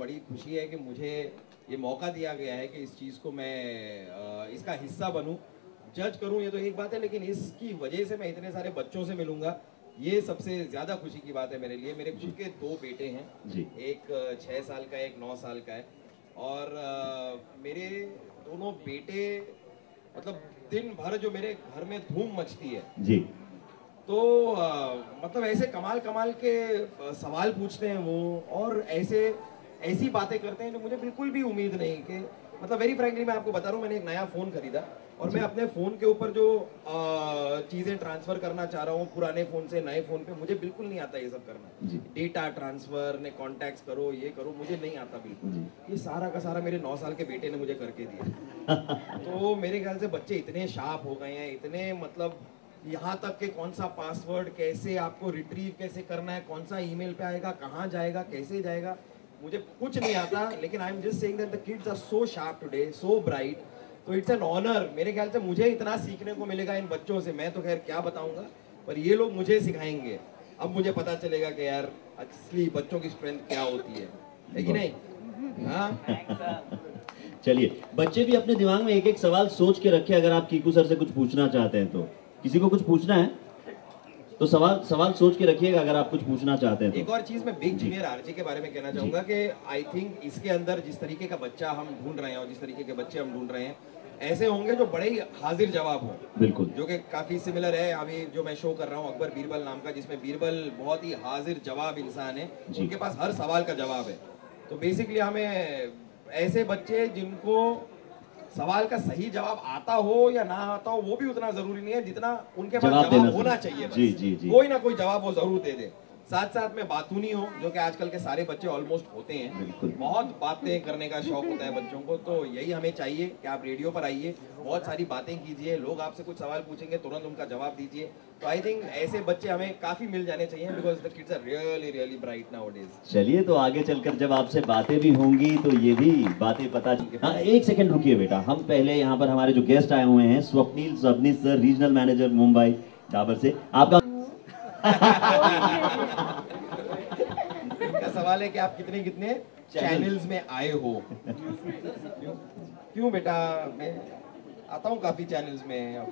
बड़ी खुशी है कि मुझे ये मौका दिया गया है कि इस चीज़ को मैं इसका हिस्सा बनूं, जज करूं, ये तो एक बात है, लेकिन इसकी वजह से मैं इतने सारे बच्चों से मिलूंगा, ये सबसे ज़्यादा खुशी की बात है मेरे लिए। मेरे खुद के 2 बेटे हैं जी। एक 6 साल का है, एक 9 साल का है, और मेरे दोनों बेटे मतलब दिन भर जो मेरे घर में धूम मचती है जी, तो मतलब ऐसे कमाल कमाल के सवाल पूछते हैं वो, और ऐसी बातें करते हैं जो मुझे बिल्कुल भी उम्मीद नहीं कि मतलब वेरी फ्रैंकली मैं आपको बता रहा हूँ, मैंने एक नया फ़ोन खरीदा और मैं अपने फ़ोन के ऊपर जो चीज़ें ट्रांसफ़र करना चाह रहा हूँ पुराने फ़ोन से नए फ़ोन पे, मुझे बिल्कुल नहीं आता ये सब करना। डेटा ट्रांसफ़र ने कॉन्टैक्ट्स करो, ये करो, मुझे नहीं आता बिल्कुल। ये सारा का सारा मेरे 9 साल के बेटे ने मुझे करके दिया। तो मेरे ख्याल से बच्चे इतने शार्प हो गए हैं, इतने मतलब यहाँ तक कि कौन सा पासवर्ड कैसे आपको रिट्रीव कैसे करना है, कौन सा ईमेल पे आएगा, कहाँ जाएगा, कैसे जाएगा, मुझे कुछ नहीं आता। लेकिन I am just saying that the kids are so sharp today, so bright, तो इट्स एन ऑनर। मेरे ख्याल से मुझे इतना सीखने को मिलेगा इन बच्चों से, मैं तो खैर क्या बताऊंगा, पर ये लोग मुझे सिखाएंगे। अब मुझे पता चलेगा कि यार असली बच्चों की स्ट्रेंथ क्या होती है कि नहीं? हाँ चलिए, बच्चे भी अपने दिमाग में एक एक सवाल सोच के रखे। अगर आप कीकू सर से कुछ पूछना चाहते हैं तो, किसी को कुछ पूछना है तो सवाल सोच के रखिएगा अगर आप कुछ पूछना चाहते हैं तो। एक और चीज मैं बिग जूनियर आरजे के बारे में कहना चाहूंगा कि आई थिंक इसके अंदर जिस तरीके का बच्चा हम ढूंढ रहे हैं और जिस तरीके के बच्चे हम ढूंढ रहे हैं, ऐसे होंगे जो बड़े ही हाजिर जवाब हो, बिल्कुल, जो कि काफी सिमिलर है अभी जो मैं शो कर रहा हूँ अकबर बीरबल नाम का, जिसमें बीरबल बहुत ही हाजिर जवाब इंसान है, उनके पास हर सवाल का जवाब है। तो बेसिकली हमें ऐसे बच्चे जिनको सवाल का सही जवाब आता हो या ना आता हो वो भी उतना जरूरी नहीं है जितना उनके पास जवाब होना चाहिए। जी, जी, जी। कोई ना कोई जवाब वो जरूर दे दे। साथ साथ में बातूनी हो, जो कि आजकल के सारे बच्चे ऑलमोस्ट होते हैं, बहुत बातें करने का शौक होता है बच्चों को, तो यही हमें चाहिए कि आप रेडियो पर आइए, बहुत सारी बातें कीजिए, लोग आपसे कुछ सवाल पूछेंगे तुरंत उनका जवाब दीजिए। तो आई थिंक ऐसे बच्चे हमें काफी मिल जाने चाहिए, because the kids are really really bright nowadays. चलिए, तो आगे चलकर जब आपसे बातें भी होंगी तो ये भी बातें पता। हाँ, एक सेकंड रुकिए बेटा, हम पहले यहाँ पर हमारे जो गेस्ट आए हुए हैं, Swapnil Sabnis sir, regional manager Mumbai Dabur से, आपका सवाल है कि आप कितने कितने चैनल्स में आए हो? क्यों बेटा, मैं आता हूँ काफी चैनल्स में, अब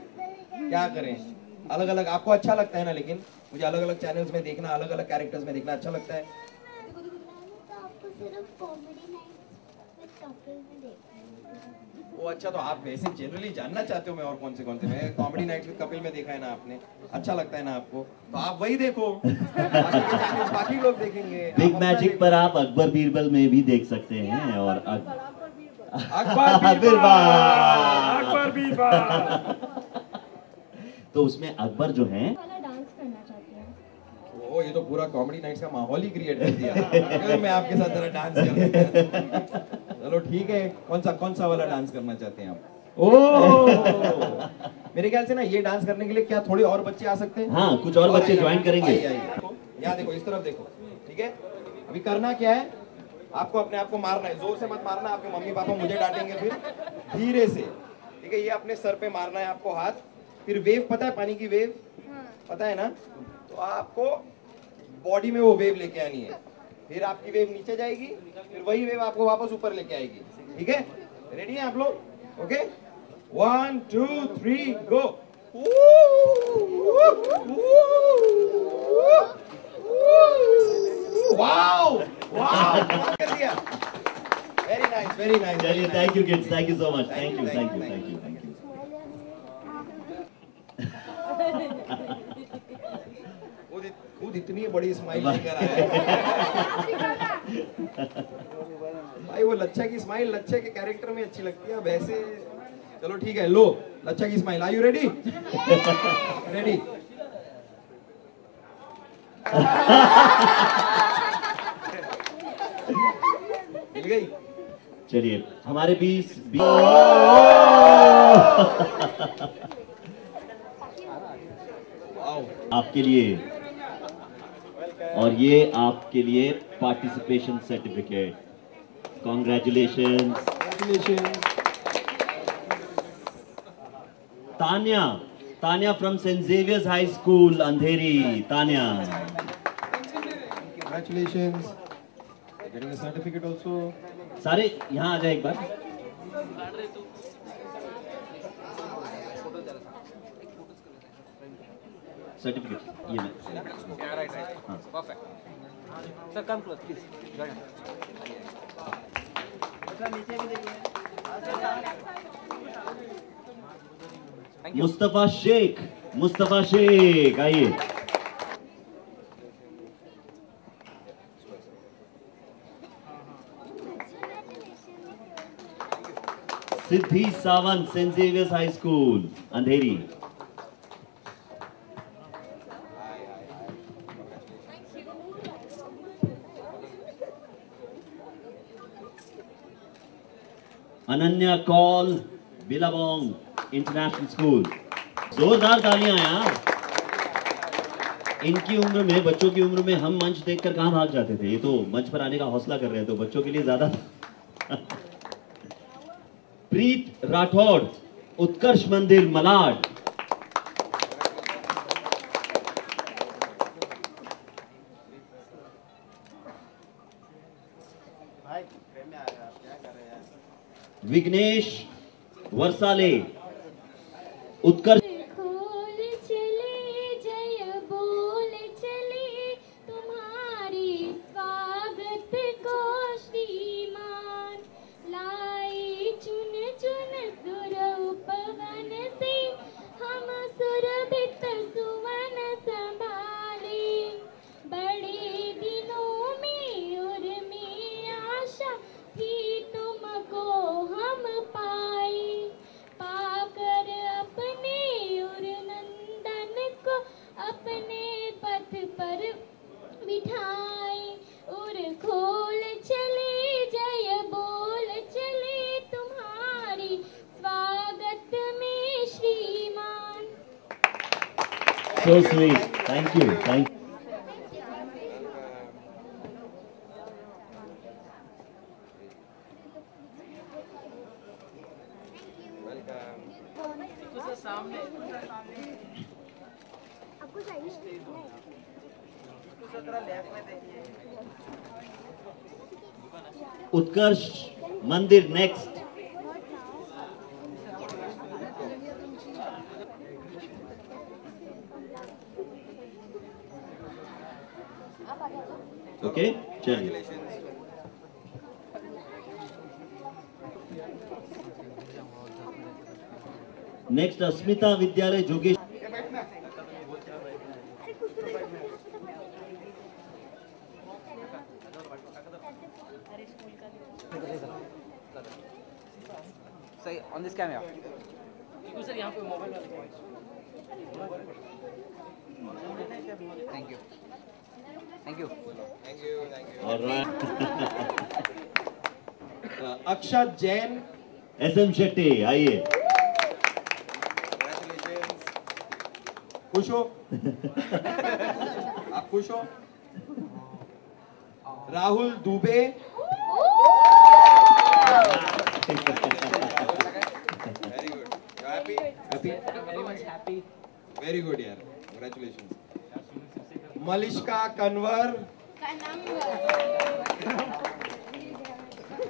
क्या करें, अलग अलग आपको अच्छा लगता है ना, लेकिन मुझे अलग अलग चैनल्स में देखना, अलग अलग कैरेक्टर्स में देखना अच्छा लगता है। वो अच्छा, तो आप वैसे जनरली जानना चाहते हो मैं और कौन से मैं कॉमेडी नाइट विद कपिल में देखा है ना आपने, अच्छा लगता है ना आपको, तो आप वही देखो। बाकी लोग देखेंगे। बिग मैजिक पर आप अकबर बीरबल में भी देख सकते हैं, और अकबर बीरबल तो उसमें अकबर जो है, ओ ये तो पूरा कॉमेडी नाइट्स का माहौल ही क्रिएट कर दिया। मैं आपके साथ जरा डांस कर चलो ठीक है, कौन सा वाला डांस करना चाहते हैं आप? ओह मेरे ख्याल से ना ये डांस करने के लिए क्या थोड़े और बच्चे आ सकते हैं? हाँ, कुछ और बच्चे ज्वाइन करेंगे। यहाँ देखो, इस तरफ देखो, ठीक है? अभी करना क्या है, आपको अपने आप को मारना है, जोर से मत मारना, आपके मम्मी पापा मुझे डांटेंगे फिर, धीरे से, ठीक है? ये अपने सर पे मारना है आपको हाथ, फिर वेव, पता है पानी की वेव, पता है ना? तो आपको बॉडी में वो वेव लेके आनी है, फिर आपकी वेव नीचे जाएगी, फिर वही वेव आपको वापस ऊपर लेके आएगी, ठीक है? रेडी हैं आप लोग? ओके, 1 2 3 गो। वाओ वाओ, कर दिया, वेरी नाइस वेरी नाइस। चलिए, thank you kids, thank you so much, thank you thank you thank you thank you. खुद इतनी बड़ी स्माइल लेकर आया भाई, वो लच्छा की स्माइल लच्छे के कैरेक्टर में अच्छी लगती है, अब ऐसे चलो ठीक है, लो लच्छा की smile, are you ready? Ready? मिल गई? चलिए, हमारे बीच आपके लिए, और ये आपके लिए participation certificate, congratulations. Tanya from saint Xavier's high school Andheri, Tanya, Congratulations. getting a certificate also. सारे यहाँ आ जाए एक बार। सर्टिफिकेट ये ले। Right. Perfect. Sir, come close, please. Join us. Thank you. Mustafa Shaikh आइए। Siddhi Sawant, Saint Xavier's high school Andheri. Ananya Kaul, Billabong international school. जोरदार तालियां यार। इनकी उम्र में, बच्चों की उम्र में हम मंच देखकर कहां भाग जाते थे, ये तो मंच पर आने का हौसला कर रहे हैं, तो बच्चों के लिए ज्यादा। प्रीत राठौड़, उत्कर्ष मंदिर मलाड। विघ्नेश वर्साले, उत्कर्ष। खोल चले जय बोल चले तुम्हारी स्वागत को श्रीमान, लाए चुन चुन सुर उपवन से हम सुरभित सुवन संभाले, बड़े दिनों में उर्मी आशा थी तुमको हम पाए, पाकर अपने उर नंदन को अपने पथ पर बिठाए, उर खोल चले जय बोल चले तुम्हारी स्वागत में श्रीमान। So sweet. Thank you. उत्कर्ष मंदिर नेक्स्ट। ओके, चलिए। नेक्स्ट अस्मिता विद्यालय जोगेश। Say on this camera. Sir यहाँ पे mobile Thank you. Thank you. Alright. Akshat Jain, SM Shetty आइए। खुश हो? आप खुश हो? Rahul Dubey, very good. You happy? Happy? very much happy. Very good यार, congratulations. मलिश्का कन्वर,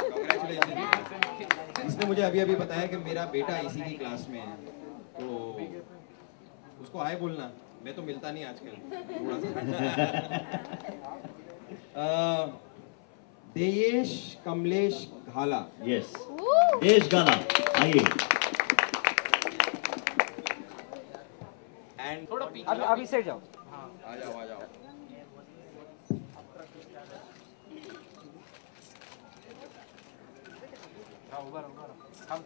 congratulations. इसने मुझे अभी बताया कि मेरा बेटा इसी की क्लास में है, तो उसको हाय बोलना, मैं तो मिलता नहीं आजकल थोड़ा सा। देयेश कमलेश घाला, यस, देश गाला आइए। एंड अभी सेट जाओ। आ जाओ। थांब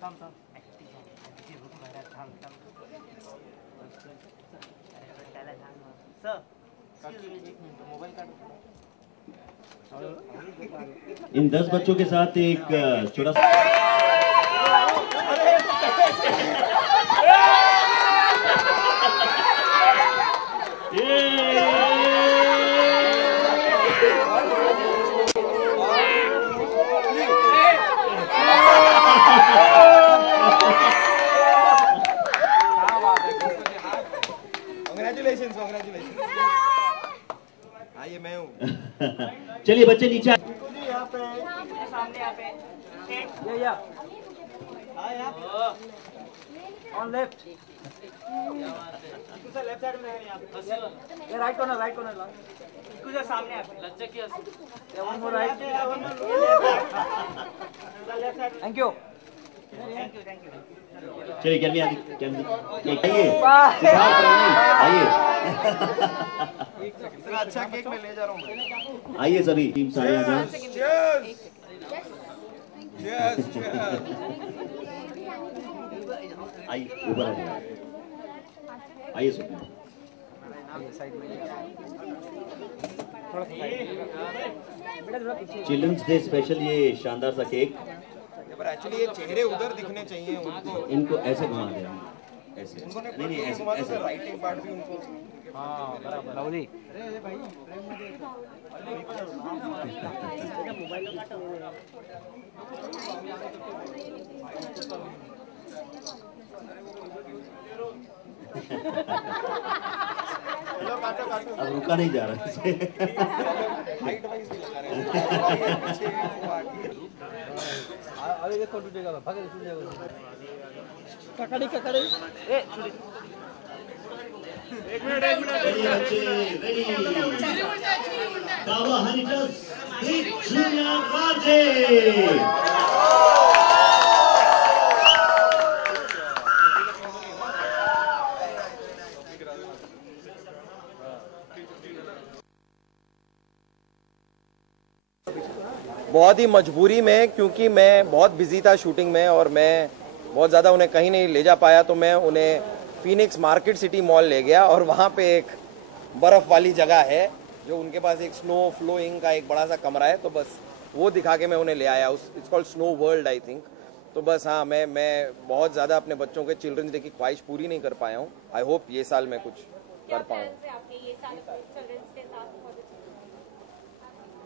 इन 10 बच्चों के साथ एक छोटा Congratulations. हाँ, ये मैं हूँ। चलिए बच्चे नीचे। Yeah. On left. Left side में है यहाँ पे। Yeah, right corner. कुछ सामने आप लज्जा की हंसी। Yeah, one more right. Left side. Thank you. Thank you. चलिए कैन आइए सिद्धार्थ रानी, आइए अच्छा केक मैं ले जा रहा हूँ। आइए सभी टीम सारे आ जाएं। आइए ऊपर आ जाइए, आइए सुनिए। चिल्ड्रंस डे स्पेशल ये शानदार सा केक, पर एक्चुअली ये चेहरे उधर दिखने चाहिए उनको। इनको ऐसे घुमा दें, ऐसे नहीं ऐसे ऐसे राइटिंग पार्ट भी उनको। हाँ बराबर लवली। अब रुका नहीं जा रहा है। हाइट वाइज भी लगा रहे हैं। अरे देखो टूटेगा भाग टूट जाएगा। ककड़ी ए Ready, ready. Kawa Hunters, Big Junior Rajesh. बहुत ही मजबूरी में, क्योंकि मैं बहुत बिजी था शूटिंग में और मैं बहुत ज़्यादा उन्हें कहीं नहीं ले जा पाया, तो मैं उन्हें फीनिक्स मार्केट सिटी मॉल ले गया और वहाँ पे एक बर्फ़ वाली जगह है जो उनके पास एक स्नो फ्लोइंग का एक बड़ा सा कमरा है, तो बस वो दिखा के मैं उन्हें ले आया। It's called snow world I think. तो बस हाँ, मैं बहुत ज़्यादा अपने बच्चों के चिल्ड्रंस डे की ख्वाहिश पूरी नहीं कर पाया हूँ। आई होप ये साल मैं कुछ कर पाऊँ।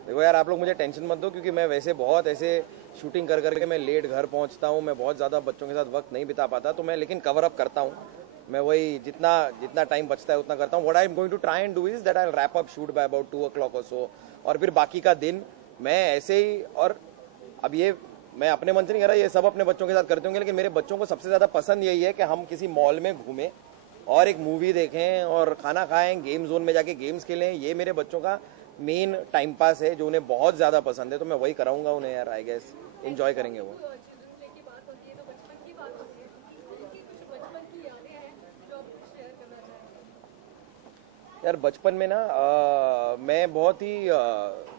देखो यार, आप लोग मुझे टेंशन मत दो, क्योंकि मैं वैसे बहुत ऐसे शूटिंग कर करके मैं लेट घर पहुंचता हूं, मैं बहुत ज़्यादा बच्चों के साथ वक्त नहीं बिता पाता, तो मैं लेकिन कवर अप करता हूं। मैं वही जितना टाइम बचता है उतना करता हूं। What I am going to try and do is that I will wrap up shoot by about 2 o'clock और सो, और फिर बाकी का दिन मैं ऐसे ही। और अब ये मैं अपने मन से नहीं कर रहा, ये सब अपने बच्चों के साथ करते होंगे, लेकिन मेरे बच्चों को सबसे ज़्यादा पसंद यही है कि हम किसी मॉल में घूमें और एक मूवी देखें और खाना खाएं, गेम जोन में जाके गेम्स खेलें। ये मेरे बच्चों का मेन टाइम पास है जो उन्हें बहुत ज़्यादा पसंद है, तो मैं वही कराऊंगा उन्हें यार। आई गेस एंजॉय करेंगे वो। यार बचपन में ना मैं बहुत ही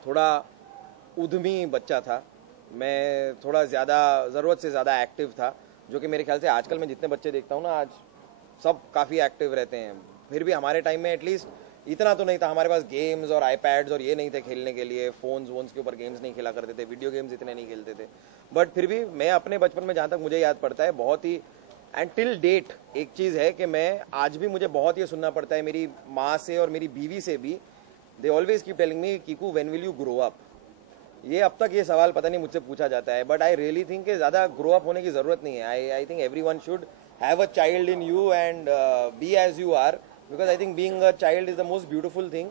थोड़ा उद्यमी बच्चा था। मैं थोड़ा ज़्यादा ज़रूरत से ज़्यादा एक्टिव था, जो कि मेरे ख्याल से आजकल मैं जितने बच्चे देखता हूँ ना, आज सब काफ़ी एक्टिव रहते हैं। फिर भी हमारे टाइम में एटलीस्ट इतना तो नहीं था, हमारे पास गेम्स और आईपैड्स और ये नहीं थे खेलने के लिए, फोन्स के ऊपर गेम्स नहीं खेला करते थे, वीडियो गेम्स इतने नहीं खेलते थे। बट फिर भी मैं अपने बचपन में, जहाँ तक मुझे याद पड़ता है, बहुत ही एंड टिल डेट एक चीज़ है कि मैं आज भी मुझे बहुत ये सुनना पड़ता है मेरी माँ से और मेरी बीवी से भी। They always keep telling me, Kiku when will you grow up. ये अब तक ये सवाल पता नहीं मुझसे पूछा जाता है, बट आई रियली थिंक कि ज़्यादा ग्रो अप होने की ज़रूरत नहीं है। I think everyone should have a child in you and be as you are, because I think being a child is the most beautiful thing.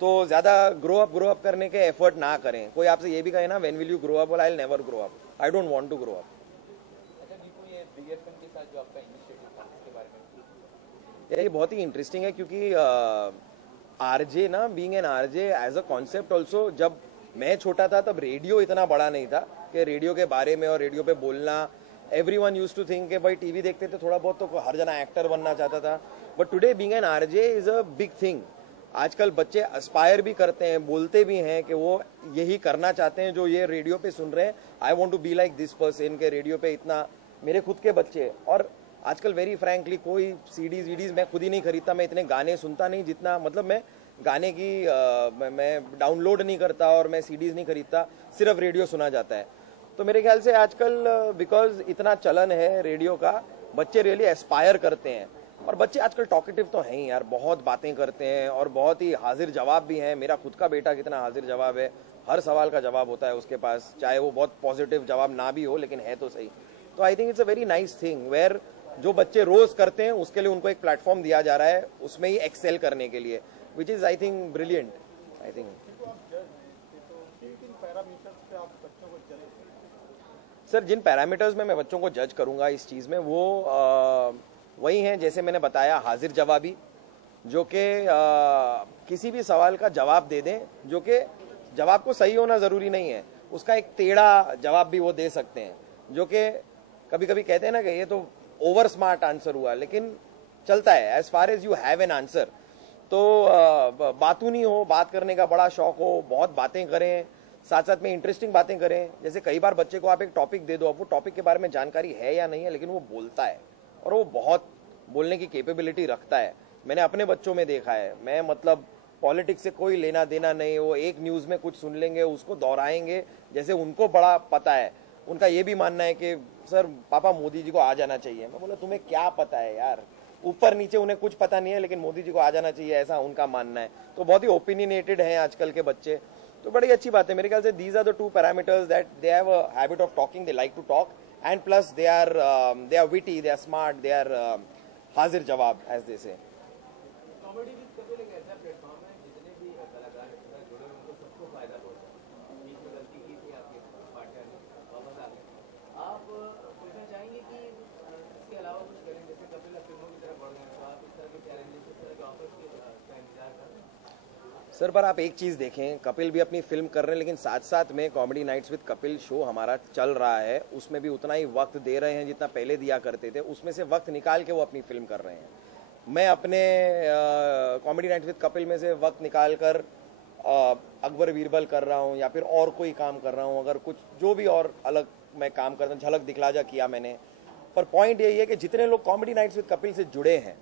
तो ज़्यादा grow up करने के एफर्ट ना करें। कोई आपसे ये भी कहे ना when will you grow up, I will never grow up, I don't want to grow up. ये बहुत ही इंटरेस्टिंग है, क्योंकि आरजे ना, being an RJ as a concept also, जब मैं छोटा था तब रेडियो इतना बड़ा नहीं था कि रेडियो के बारे में और रेडियो पे बोलना, एवरीवन यूज्ड टू थिंक कि भाई टीवी देखते थे थोड़ा बहुत तो हर जना एक्टर बनना चाहता था। But today being an RJ is a big thing. आजकल बच्चे एस्पायर भी करते हैं, बोलते भी हैं कि वो यही करना चाहते हैं जो ये रेडियो पे सुन रहे हैं। I want to be like this person के रेडियो पे इतना, मेरे खुद के बच्चे। और आजकल वेरी फ्रैंकली कोई सीडीज वीडीज मैं खुद ही नहीं खरीदता, मैं इतने गाने सुनता नहीं जितना, मतलब मैं गाने की मैं डाउनलोड नहीं करता और मैं सीडीज नहीं खरीदता, सिर्फ रेडियो सुना जाता है। तो मेरे ख्याल से आजकल बिकॉज इतना चलन है रेडियो का, बच्चे रियली एस्पायर करते हैं। और बच्चे आजकल टॉकेटिव तो हैं ही यार, बहुत बातें करते हैं और बहुत ही हाजिर जवाब भी हैं। मेरा खुद का बेटा कितना हाजिर जवाब है, हर सवाल का जवाब होता है उसके पास, चाहे वो बहुत पॉजिटिव जवाब ना भी हो, लेकिन है तो सही। तो I think it's a very nice thing where जो बच्चे रोज करते हैं उसके लिए उनको एक प्लेटफॉर्म दिया जा रहा है, उसमें ही एक्सेल करने के लिए, which is I think brilliant. I think sir जिन पैरामीटर्स में मैं बच्चों को जज करूंगा इस चीज़ में वो वही हैं जैसे मैंने बताया, हाजिर जवाबी, जो कि किसी भी सवाल का जवाब दे दें, जो कि जवाब को सही होना ज़रूरी नहीं है, उसका एक टेढ़ा जवाब भी वो दे सकते हैं, जो कि कभी कभी कहते हैं ना कि ये तो ओवर स्मार्ट आंसर हुआ, लेकिन चलता है as far as you have an answer. तो बातूनी हो, बात करने का बड़ा शौक हो, बहुत बातें करें, साथ साथ में इंटरेस्टिंग बातें करें। जैसे कई बार बच्चे को आप एक टॉपिक दे दो, अब वो टॉपिक के बारे में जानकारी है या नहीं है, लेकिन वो बोलता है और वो बहुत बोलने की कैपेबिलिटी रखता है। मैंने अपने बच्चों में देखा है, मैं मतलब पॉलिटिक्स से कोई लेना देना नहीं, वो एक न्यूज़ में कुछ सुन लेंगे, उसको दोहराएंगे जैसे उनको बड़ा पता है। उनका ये भी मानना है कि सर पापा मोदी जी को आ जाना चाहिए। मैं बोला तुम्हें क्या पता है यार, ऊपर नीचे उन्हें कुछ पता नहीं है, लेकिन मोदी जी को आ जाना चाहिए, ऐसा उनका मानना है। तो बहुत ही ओपिनियनेटेड हैं आजकल के बच्चे, तो बड़ी अच्छी बात है मेरे ख्याल से। These are the two parameters that they have a habit of talking, they like to talk, and plus they are witty, they are smart, they are हाजिर जवाब एज दे से। कॉमेडी विद कपिल एक ऐसा प्लेटफॉर्म है जितने भी कलाकार इसमें जुड़े हैं उनको सबको फायदा पहुंचा है। बीच में गलती की थी आपके पार्टनर ने, वापस आ गए। आप पूछना चाहेंगे कि इसके अलावा कुछ करें, जैसे कपिल अब फिल्मों की तरफ बढ़ गए, तो आप इस तरह के चैलेंजेस, इस तरह के ऑफर्स का इंतजार कर रहे हैं? सर पर आप एक चीज़ देखें, कपिल भी अपनी फिल्म कर रहे हैं, लेकिन साथ साथ में comedy nights with Kapil show हमारा चल रहा है, उसमें भी उतना ही वक्त दे रहे हैं जितना पहले दिया करते थे, उसमें से वक्त निकाल के वो अपनी फिल्म कर रहे हैं। मैं अपने कॉमेडी नाइट्स विद कपिल में से वक्त निकाल कर अकबर बीरबल कर रहा हूँ, या फिर और कोई काम कर रहा हूँ, अगर कुछ जो भी और अलग मैं काम करता हूँ, झलक दिखला जा किया मैंने। पर पॉइंट यही है कि जितने लोग कॉमेडी नाइट्स विद कपिल से जुड़े हैं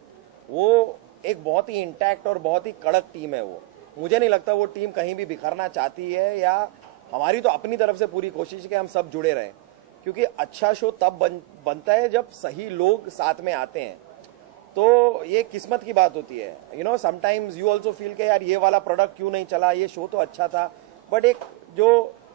वो एक बहुत ही इंटैक्ट और बहुत ही कड़क टीम है। वो मुझे नहीं लगता वो टीम कहीं भी बिखरना चाहती है, या हमारी तो अपनी तरफ से पूरी कोशिश है कि हम सब जुड़े रहें, क्योंकि अच्छा शो तब बनता है जब सही लोग साथ में आते हैं। तो ये किस्मत की बात होती है। You know sometimes you also feel के यार ये वाला प्रोडक्ट क्यों नहीं चला, ये शो तो अच्छा था, बट एक जो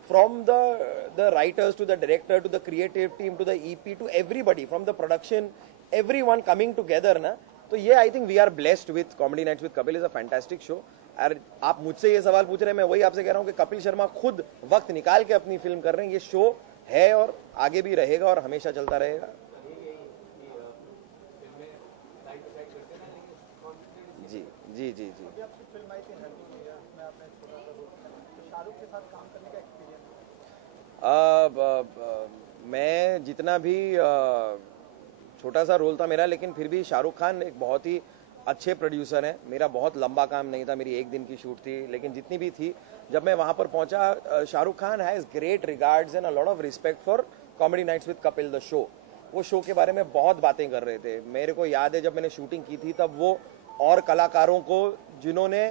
from the writers to the director to the creative team to the EP to everybody, from the production, everyone coming together ना, तो ये I think we are blessed with comedy nights with Kapil is a fantastic show. और आप मुझसे ये सवाल पूछ रहे हैं, मैं वही आपसे कह रहा हूँ कि कपिल शर्मा खुद वक्त निकाल के अपनी फिल्म कर रहे हैं। ये शो है और आगे भी रहेगा और हमेशा चलता रहेगा। जी जी जी जी। मैं जितना भी छोटा सा रोल था मेरा, लेकिन फिर भी शाहरुख खान एक बहुत ही अच्छे प्रोड्यूसर हैं। मेरा बहुत लंबा काम नहीं था, मेरी एक दिन की शूट थी, लेकिन जितनी भी थी, जब मैं वहां पर पहुंचा, Shahrukh Khan has great regards and a lot of respect for comedy nights with Kapil the show. वो शो के बारे में बहुत बातें कर रहे थे। मेरे को याद है जब मैंने शूटिंग की थी तब वो और कलाकारों को जिन्होंने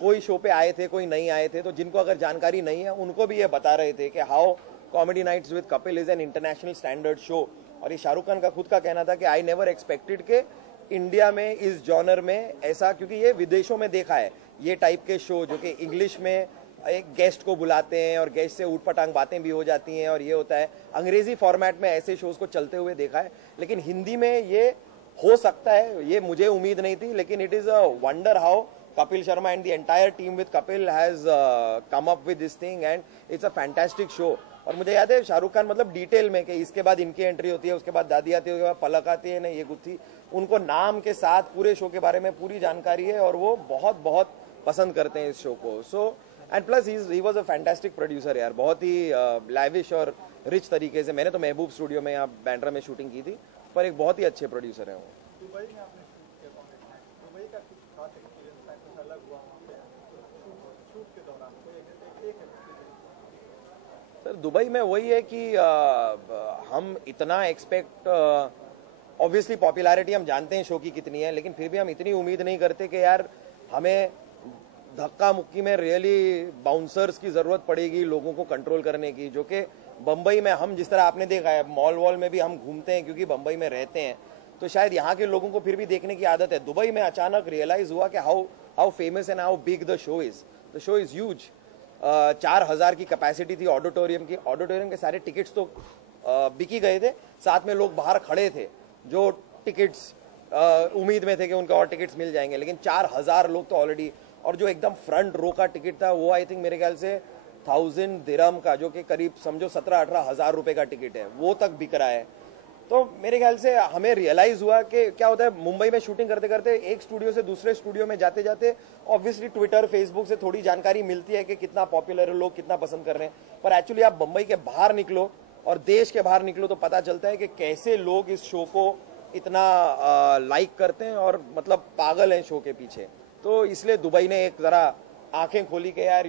कोई शो पे आए थे कोई नहीं आए थे, तो जिनको अगर जानकारी नहीं है उनको भी ये बता रहे थे कि how comedy nights with Kapil is an international standard show. और ये शाहरुख खान का खुद का कहना था कि आई नेवर एक्सपेक्टेड के इंडिया में इस जॉनर में ऐसा, क्योंकि ये विदेशों में देखा है ये टाइप के शो जो कि इंग्लिश में एक गेस्ट को बुलाते हैं और गेस्ट से ऊटपटांग बातें भी हो जाती हैं और ये होता है। अंग्रेजी फॉर्मेट में ऐसे शोज को चलते हुए देखा है, लेकिन हिंदी में ये हो सकता है, ये मुझे उम्मीद नहीं थी। लेकिन it is a wonder how Kapil Sharma and the entire team with Kapil has come up with this thing and it's a fantastic show. और मुझे याद है शाहरुख खान मतलब डिटेल में कि इसके बाद इनकी एंट्री होती है, उसके बाद दादी आती है, उसके बाद पलक आती है ना, ये गुत्थी, उनको नाम के साथ पूरे शो के बारे में पूरी जानकारी है और वो बहुत बहुत पसंद करते हैं इस शो को। So and plus he was a fantastic producer यार, बहुत ही लैविश और रिच तरीके से। मैंने तो महबूब स्टूडियो में यहाँ बैंड्रा में शूटिंग की थी, पर एक बहुत ही अच्छे प्रोड्यूसर हैं वो। दुबई में आपने शूट किया, दुबई का कुछ खास एक्सपीरियंस था, कुछ अलग हुआ वहाँ पे शूट के दौरान? सर दुबई में वही है कि हम इतना एक्सपेक्ट, ऑब्वियसली पॉपुलैरिटी हम जानते हैं शो की कितनी है, लेकिन फिर भी हम इतनी उम्मीद नहीं करते कि यार हमें धक्का मुक्की में रियली बाउंसर्स की जरूरत पड़ेगी लोगों को कंट्रोल करने की, जो कि बम्बई में हम जिस तरह आपने देखा है मॉल वॉल में भी हम घूमते हैं क्योंकि बम्बई में रहते हैं, तो शायद यहाँ के लोगों को फिर भी देखने की आदत है। दुबई में अचानक रियलाइज हुआ कि how famous and how big the show is. The show is huge. 4000 की कैपेसिटी थी ऑडिटोरियम की। ऑडिटोरियम के सारे टिकट्स तो बिकी गए थे, साथ में लोग बाहर खड़े थे जो टिकट्स उम्मीद में थे कि उनको और टिकट्स मिल जाएंगे, लेकिन 4000 लोग तो ऑलरेडी, और जो एकदम फ्रंट रो का टिकट था वो आई थिंक मेरे ख्याल से 1000 दिरहम का, जो कि करीब समझो 17-18 हज़ार रुपए का टिकट है, वो तक बिक रहा है। तो मेरे ख्याल से हमें रियलाइज हुआ कि क्या होता है, मुंबई में शूटिंग करते करते एक स्टूडियो से दूसरे स्टूडियो में जाते जाते ऑब्वियसली ट्विटर फेसबुक से थोड़ी जानकारी मिलती है कि कितना पॉपुलर है, लोग कितना पसंद कर रहे हैं, पर एक्चुअली आप मुंबई के बाहर निकलो और देश के बाहर निकलो तो पता चलता है कि कैसे लोग इस शो को इतना लाइक करते हैं और मतलब पागल हैं शो के पीछे। तो इसलिए दुबई ने एक जरा आंखें खोली कि यार